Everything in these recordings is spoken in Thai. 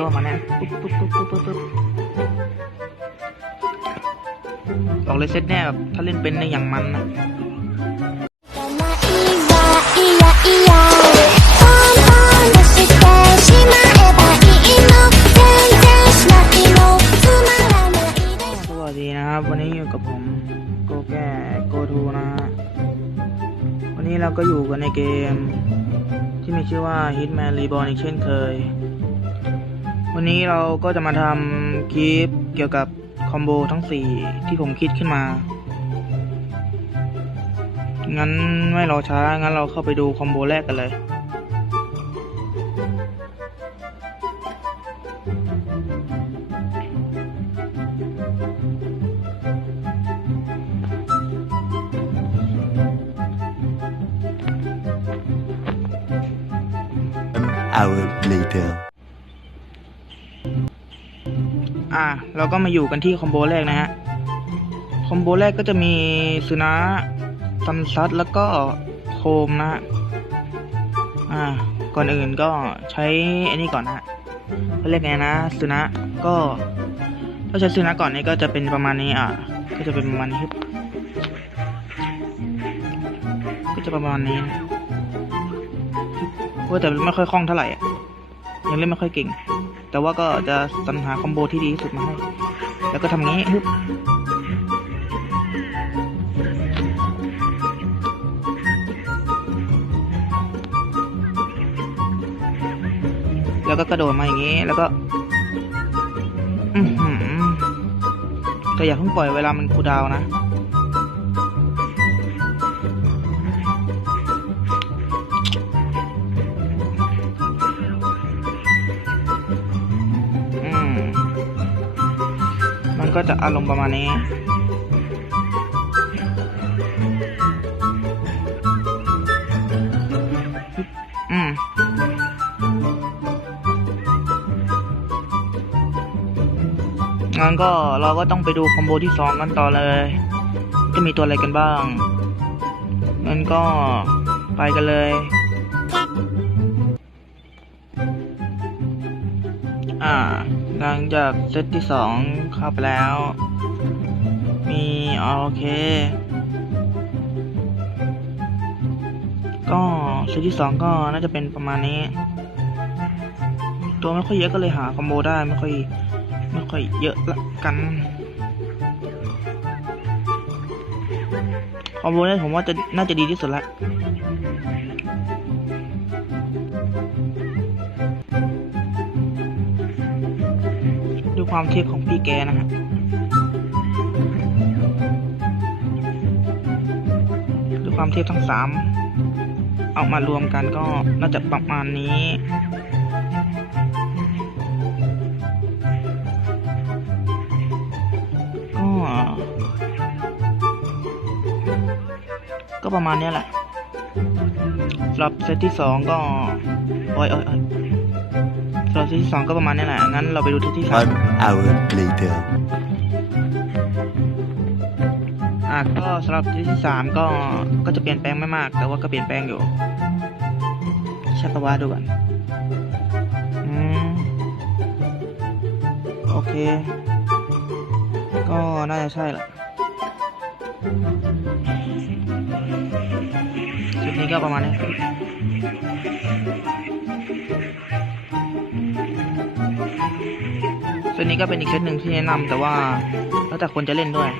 ก็มาแน่วบอกเลยเซตแน่แบบถ้าเล่นเป็นในอย่างมันนะสวัสดีนะครับ วันนี้อยู่กับผมโกแก่โกทูนะวันนี้เราก็อยู่กันในเกม ที่มีชื่อว่า Hitman Reborn อีกเช่นเคย วันนี้เราก็จะมาทำคลิปเกี่ยวกับคอมโบทั้ง 4 ที่ผมคิดขึ้นมา งั้นไม่รอช้า งั้นเราเข้าไปดูคอมโบแรกกันเลย hour later. อะเราก็มาอยู่กันที่คอมโบแรกนะฮะ คอมโบแรกก็จะมีสุนะซัมซัดแล้วก็โคมนะฮะ อ่า ก่อนอื่นก็ใช้อันนี้ก่อนนะฮะเขาเรียกไงนะสุนะก็ถ้าใช้สุนะก่อนนี่ก็จะเป็นประมาณนี้อะ ก็จะเป็นประมาณนี้ครับก็จะประมาณนี้ว่าแต่ไม่ค่อยคล่องเท่าไหร่อะยังเล่นไม่ค่อยเก่ง แต่ว่าก็จะสรรหาคอมโบที่ดีที่สุดมาให้ แล้วก็ทำงี้ฮึบแล้วก็กระโดดมาอย่างงี้ แล้วก็อือหือแต่อย่าเพิ่งปล่อยเวลามันคูดาวนะ ก็จะอารมณ์ประมาณนี้ อืมงั้นก็เราก็ต้องไปดูคอมโบที่สองกันต่อเลย จะมีตัวอะไรกันบ้างงั้นก็ไปกันเลย หลังจากเซตที่สองเข้าไปแล้ว มีโอเค ก็เซตที่สองก็น่าจะเป็นประมาณนี้ ตัวไม่ค่อยเยอะก็เลยหาคอมโบได้ไม่ค่อยไม่ค่อยเยอะละกันคอมโบนี้ผมว่าจะน่าจะดีที่สุดละ ความเทพของพี่แกนะฮะด้วยความเทพทั้งสามเอามารวมกันก็น่าจะประมาณนี้ก็ก็ประมาณนี้แหละสำหรับเซตที่สองก็ โอ้ยโอ้ยโอ้ย สำหรับเซตที่สองก็ประมาณเนี้ยแหละ งั้นเราไปดูเซตที่สาม One hour later. อะก็สำหรับที่ที่สามก็ ก็จะเปลี่ยนแปลงไม่มาก แต่ว่าก็เปลี่ยนแปลงอยู่ ใช่ปะวะดูก่อนอืมโอเค ก็น่าจะใช่แหละคลิปนี้ก็ประมาณนี้ เซตนี้ก็เป็นอีกเซตหนึ่งที่แนะนำแต่ว่าแล้วแต่คนจะเล่นด้วย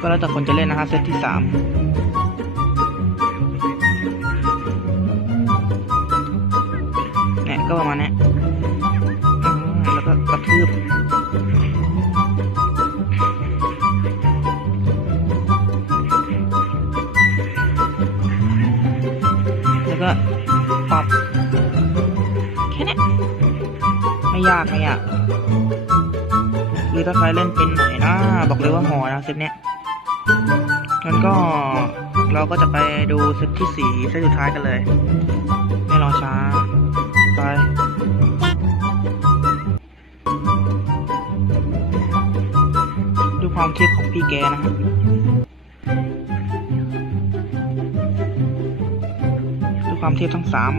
ก็แล้วแต่คนจะเล่นนะฮะเซตที่สามเนี่ยก็ประมาณนี้แล้วก็กระทืบ ไม่ยากไม่ยากหรือถ้าใครเล่นเป็นหน่อยนะ บอกเลยว่าหอนะเซตเนี้ยงั้นก็เราก็จะไปดูเซตที่สี่เซตสุดท้ายกันเลย ไม่รอช้า ไปดูความเทพของพี่แกนะฮะด้วยความเทพทั้งสาม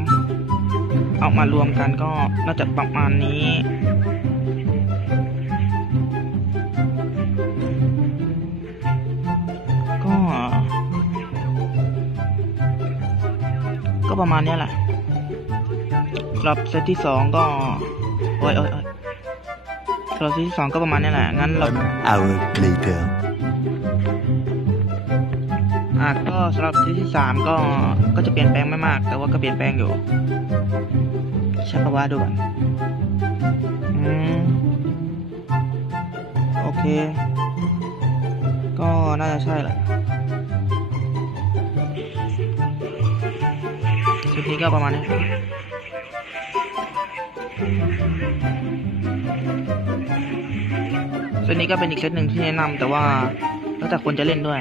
เอามารวมกันก็น่าจะประมาณนี้ก็ก็ประมาณเนี้ยแหละสำหรับเซตที่สองก็โอ้ยโอ้ยโอ้ยสำหรับเซตที่สองก็ประมาณเนี้ยแหละ งั้นเรา One hour later. อะก็สำหรับเซตที่สามก็ ก็จะเปลี่ยนแปลงไม่มาก แต่ว่าก็เปลี่ยนแปลงอยู่ ใช่ปะวะดูก่อนอืมโอเค ก็น่าจะใช่แหละชุดนี้ก็ประมาณนี้เซตนี้ก็เป็นอีกเซตหนึ่งที่แนะนำแต่ว่าแล้วแต่คนจะเล่นด้วย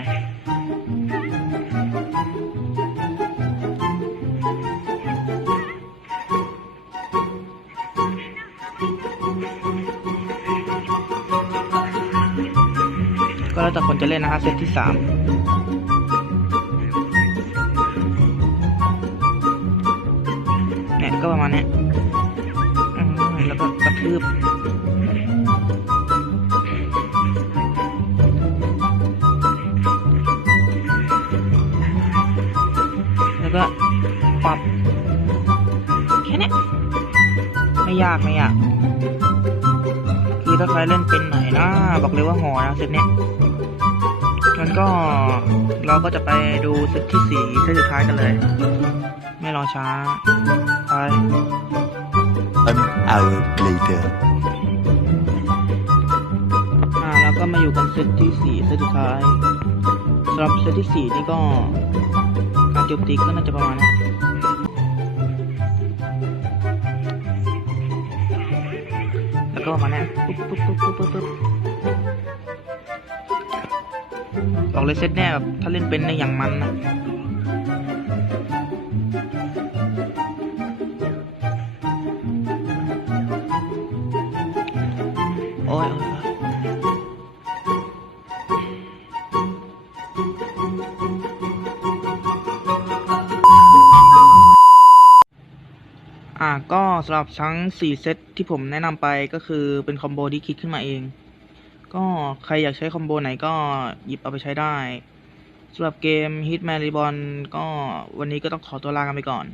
ก็แล้วแต่คนจะเล่นนะฮะเซตที่สามเนี่ยก็ประมาณนี้แล้วก็กระทืบแล้วก็ปรับแค่นี้ ไม่ยากไม่ยาก คือถ้าใครเล่นเป็นหน่อยนะ บอกเลยว่าหอนะเซตเนี้ยงั้นก็เราก็จะไปดูเซตที่สี่เซตสุดท้ายกันเลย ไม่รอช้า ไป One hour later. อ่าแล้วก็มาอยู่กันเซตที่สี่เซตสุดท้ายสำหรับเซตที่สี่นี่ก็การโจมตีก็น่าจะประมาณนี้ ก็มาแนี้ปุ๊บปุ๊บปุ๊บปุ๊บปุ๊บปุ๊บบอกเลยเซตแน่แบบถ้าเล่นเป็นในอย่างมันนะ ก็สำหรับทั้ง 4 เซตที่ผมแนะนำไปก็คือเป็นคอมโบที่คิดขึ้นมาเอง ก็ใครอยากใช้คอมโบไหนก็หยิบเอาไปใช้ได้สำหรับเกม Hitman Reborn ก็วันนี้ก็ต้องขอตัวลากันไปก่อน